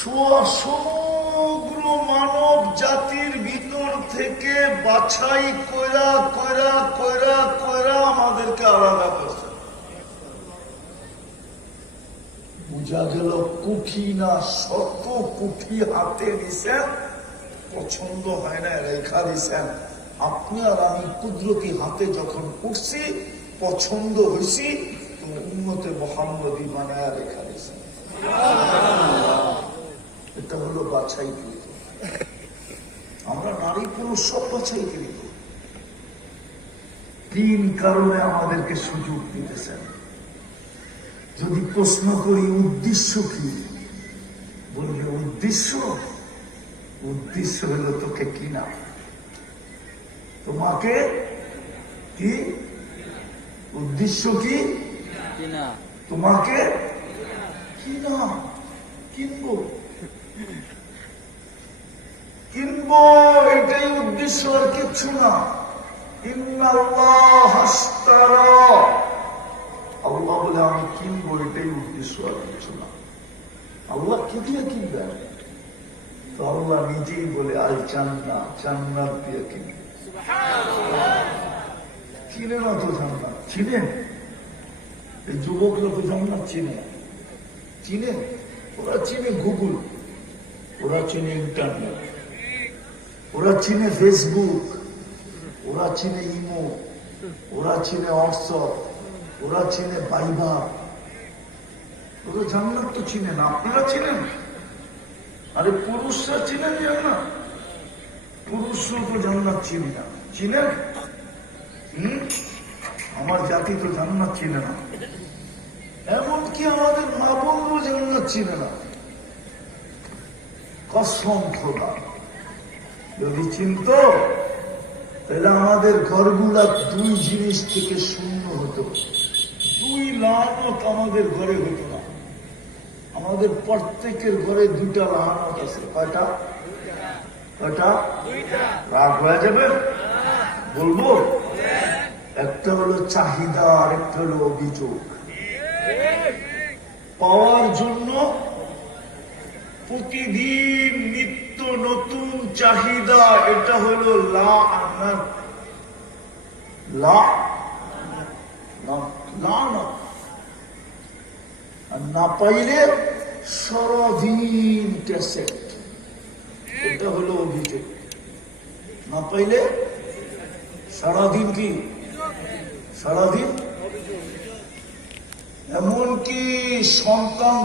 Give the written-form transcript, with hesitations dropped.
সমগ্র মানব জাতির ভিতর থেকে বাছাই কইরা কইরা কইরা কইরা আমাদেরকে আলাদা করছে। বুঝা গেল কুঠি না শত কুঠি হাতে দিছেন, পছন্দ হয় না রেখা দিছেন। আপনি আর আমি কুদরতি হাতে যখন উঠছি, পছন্দ হয়েছি, তো উম্মতে মুহাম্মদী বানায় রেখা দিছেন। এটা হলো বাছাইকৃত। আমরা নারী পুরুষ সব বাছাইকৃত। তিন কারণে আমাদেরকে সুযোগ দিতেছেন। যদি প্রশ্ন করি উদ্দেশ্য কি, বলবে উদ্দেশ্য হলো তোকে কিনা, তোমাকে কি উদ্দেশ্য কি তোমাকে কিনা, কিনবো কিনবো, এটাই উদ্দেশ্য, আর কিচ্ছু না। ইন্নাল্লাহ হাশতারা, আল্লাহ বলে আমি কিনবো, এটাই উদ্দেশ্য, আর কিছু না। আল্লাহ কি দিয়ে কিনবেন? তো আল্লাহ নিজেই বলে আল জান্নাহ, জান্নাত দিয়ে কিনবে। চিনে না তো জান্নাত, চিনে? এই যুবকরা তো জান্নাত চিনে, চিনে? ওরা চিনে গুগল, ওরা চিনে ইন্টারনেট, ওরা চিনে ফেসবুক, ওরা চিনে ইমো, ওরা চিনে হোয়াটসঅ্যাপ, ওরা চিনে ভাইবার। ওরা জান্নাত তো চিনে না, আপনারা চিনেন? আরে পুরুষরা চিনেন জান্নাত? পুরুষরা তো জান্নাত চিনে না, চিনেন? আমার জাতি তো জান্নাত চিনে না, এমনকি আমাদের মা বোনও জান্নাত চিনে না। কসম খোদা, যদি চিনত তাহলে আমাদের ঘরগুলা দুই জিনিস থেকে শূন্য হতো। দুই লানত আমাদের ঘরে হতো না। আমাদের প্রত্যেকের ঘরে দুইটা লানত আছে। কয়টা? কয়টা? রাগ হয়ে যাবে বলবো? একটা হলো চাহিদা, আর একটা হলো অভিযোগ। পাওয়ার জন্য প্রতিদিন নিত্য নতুন চাহিদা, এটা হলো আর না পাইলে সারাদিন ক্যাসেট, এটা হলো অভিযোগ। না পাইলে সারাদিন কি? সারাদিন। এমনকি সন্তান